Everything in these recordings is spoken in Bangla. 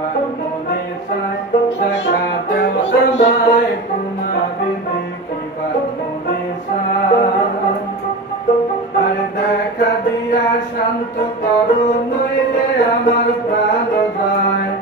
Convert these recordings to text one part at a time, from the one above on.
দেখিবার মনে চায় দেখা দাও আমায় তোমারে দেখিবার মনে চায় আর দেখা দিয়া শান্ত করো নইলে আমার প্রাণ যায়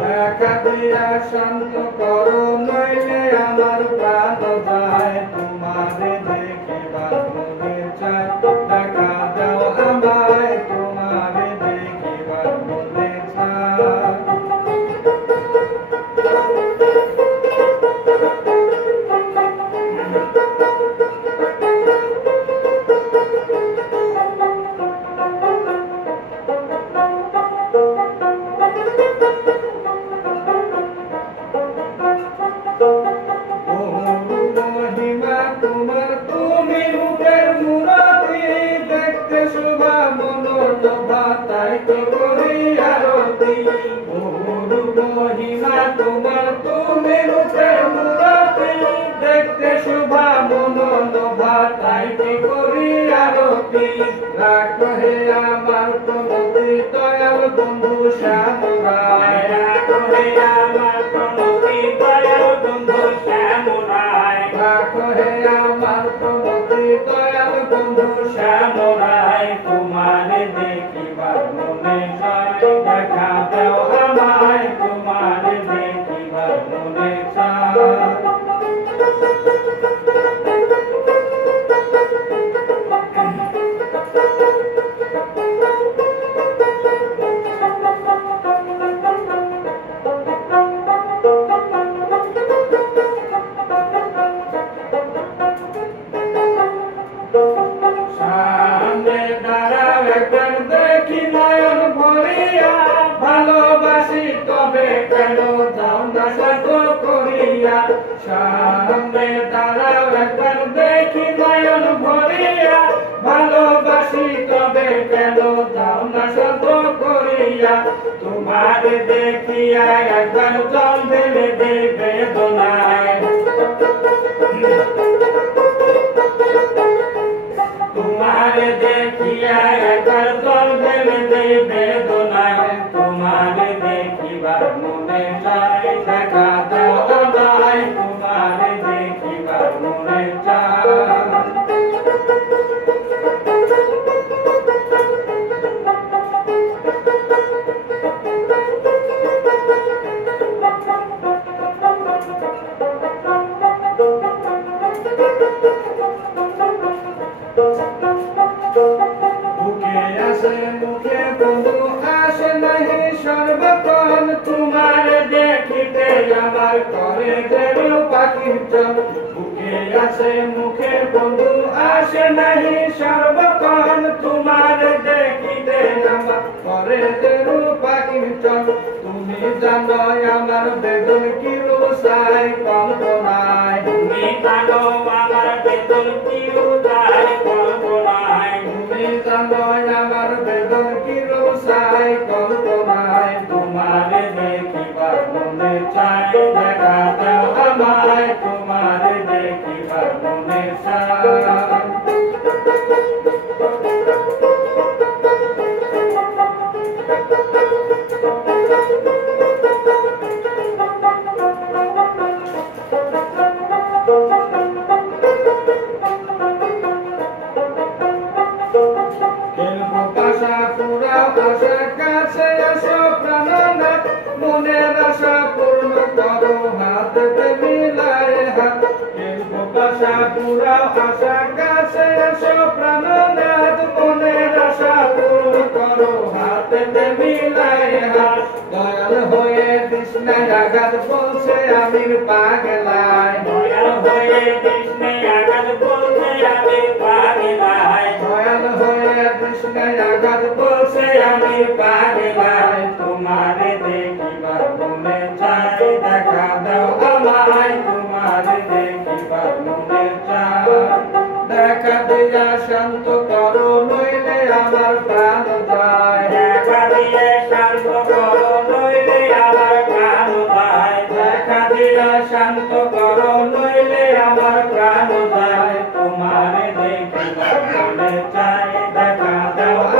দেখা দিয়া শান্ত করো নইলে আমার প্রাণ যায় তোমারে দেখিবার মনে চায় দেখা দাও আমায় তোমারে দেখিবার মনে চায় মহিমা তোমার তুমি রূপের মূরতি দেখতে শোভা মনোলোভা তাই তো করি আরতি মহিমা তোমার তুমি রূপের মূরতি দেখতে শোভা মনোলোভা তাই তো করি আরতি রাখো হে আমার প্রণতি দয়াল বন্ধু শ্যামরায় রাখো হে আমার প্রণতি দয়াল বন্ধু শ্যামরায় রাখো হে আমার প্রণতি দয়াল বন্ধু শ্যামরায় তোমারে দেখিবার মনে চায় দেখা দাও আমায় তোমারে দেখিবার মনে চায় সামনে দাঁড়াও একবার দেখি নয়ন ভরিয়া ভালোবাসি তবে কেন যাও না সাথ করিয়া সামনে দাঁড়াও একবার দেখি নয়ন ভরিয়া ভালোবাসি তবে কেন যাও না সাথ করিয়া তোমারে দেখিয়া একবার জল ঢেলে দেই বেদনায় তোমারে দেখিয়া একবার জল ঢেলে দেই বেদনায় তোমারে দেখিবার মনে চায় দেখা দাও আমায় তোমারে দেখিবার মনে চায় বুকে আসে মুখে বন্ধু আসে নাহি সর্বক্ষণ তোমারে দেখিতে আমার করে যেন পাখির চল বুকে আসে মুখে বন্ধু আসে নাহি সর্বক্ষণ তোমারে দেখিতে আমার করে যেন পাখির চল তুমি জানো আমার বেদন কি রুসাই কল্পনায় তুমি জানো আমার বেদন কি রুসাই কল্পনায় তুমি জানো আমার বেদন কি রুসাই কল্পনায় তোমারে দেখিবার মনে চায় দেখা দাও আমায় তোমারে দেখিবার মনে চায় আশা পুরাও আশা কাছে আসো প্রাণনাথ মনের আশা পূর্ণ করো হাতে মিলায় হাত আশা পুরাও আশা কাছে আসো প্রাণনাথ মনের আশা পূর্ণ করো হাতে মিলায় হাত দয়াল হয়ে কৃষ্ণায় আঘাত বলছে আমির পাগলায় দয়াল হয়ে কৃষ্ণায় আঘাত বলছে আমির পাগলায় দয়াল হয়ে কৃষ্ণায় আঘাত বলছে আমির পাগলায় তোমারে দেখিবার মনে চায় দেখা দাও আমায় তোমারে দেখিবার মনে চায় দেখা দিয়া শান্ত করো নইলে আমার প্রাণ যায় দেখা দিয়ে শান্ত করো নইলে আমার প্রাণ যায় দেখা দিয়া শান্ত করো নইলে আমার প্রাণ যায় তোমারে দেখিবার মনে চায় দেখা দাও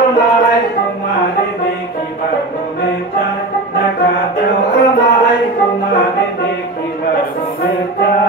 মনে চায়